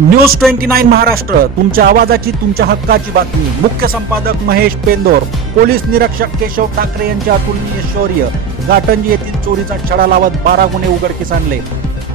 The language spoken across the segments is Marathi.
न्यूज ट्वेंटी नाईन महाराष्ट्र तुमच्या आवाजाची तुमच्या हक्काची बातमी. मुख्य संपादक महेश पेंदोर पोलीस निरीक्षक केशव ठाकरे यांचे अतुलनीय शौर्य. घाटंजी येथील चोरीचा छडा लावत बारा गुन्हे उघडकीस आणले.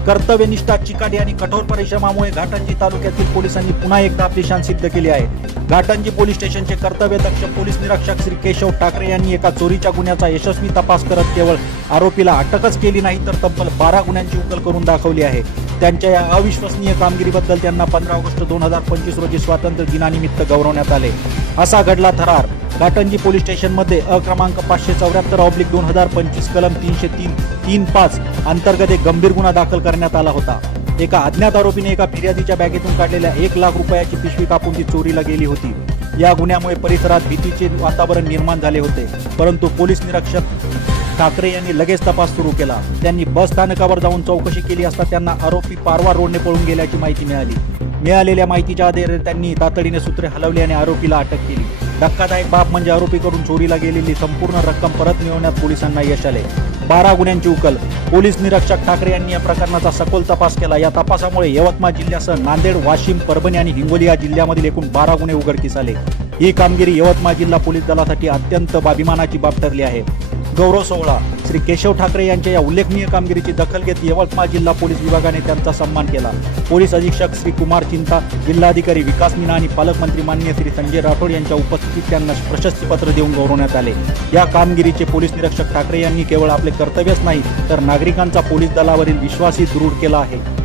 कर्तव्यनिष्ठा चिकाटी आणि कठोर परिश्रमामुळे घाटंजी तालुक्यातील पोलिसांनी पुन्हा एकदा आपली शान सिद्ध केली आहे. घाटंजी पोलीस स्टेशनचे कर्तव्यदक्ष पोलीस निरीक्षक श्री केशव ठाकरे यांनी एका चोरीच्या गुन्ह्याचा यशस्वी तपास करत केवळ आरोपीला अटकच केली नाही तर तब्बल बारा गुन्ह्यांची उकल करून दाखवली आहे. त्यांच्या या अविश्वसनीय कामगिरीबद्दल त्यांना पंधरा ऑगस्ट दोन हजार पंचवीस रोजी स्वातंत्र्य दिनानिमित्त गौरवण्यात आले. असा घडला थरार. घाटंजी पोलीस स्टेशनमध्ये अक्रमांक पाचशे चौऱ्याहत्तर ऑब्लिक दोन हजार पंचवीस कलम तीनशे तीन तीन पाच अंतर्गत एक गंभीर गुन्हा दाखल करण्यात आला होता. एका अज्ञात आरोपीने एका फिर्यादीच्या बॅगेतून काढलेल्या एक लाख रुपयाची पिशवी कापून ती चोरीला गेली होती. या गुन्ह्यामुळे परिसरात भीतीचे वातावरण निर्माण झाले होते परंतु पोलीस निरीक्षक ठाकरे यांनी लगेच तपास सुरू केला. त्यांनी बस स्थानकावर जाऊन चौकशी केली असता त्यांना आरोपी पारवा रोडने पळून गेल्याची माहिती मिळाली. मिळालेल्या माहितीच्या आधारे त्यांनी तातडीने सूत्रे हलवली आणि आरोपीला अटक केली. धक्कादायक बाब म्हणजे आरोपीकडून चोरीला गेलेली संपूर्ण रक्कम परत मिळवण्यात पोलिसांना यश आले. बारा गुन्ह्यांची उकल. पोलीस निरीक्षक ठाकरे यांनी या प्रकरणाचा सखोल तपास केला. या तपासामुळे यवतमाळ जिल्ह्यासह नांदेड वाशिम परभणी आणि हिंगोली या जिल्ह्यामधील एकूण बारा गुन्हे उघडकीस आले. ही कामगिरी यवतमाळ जिल्हा पोलीस दलासाठी अत्यंत अभिमानाची बाब ठरली आहे. गौरव सोहळा. श्री केशव ठाकरे यांच्या या उल्लेखनीय कामगिरीची दखल घेत यवतमाळ जिल्हा पोलीस विभागाने त्यांचा सन्मान केला. पोलीस अधीक्षक श्री कुमार चिंता जिल्हाधिकारी विकास मीना आणि पालकमंत्री मान्य श्री संजय राठोड यांच्या उपस्थितीत त्यांना प्रशस्तीपत्र देऊन गौरवण्यात आले. या कामगिरीचे पोलीस निरीक्षक ठाकरे यांनी केवळ आपले कर्तव्यच नाही तर नागरिकांचा पोलीस दलावरील विश्वासही दृढ केला आहे.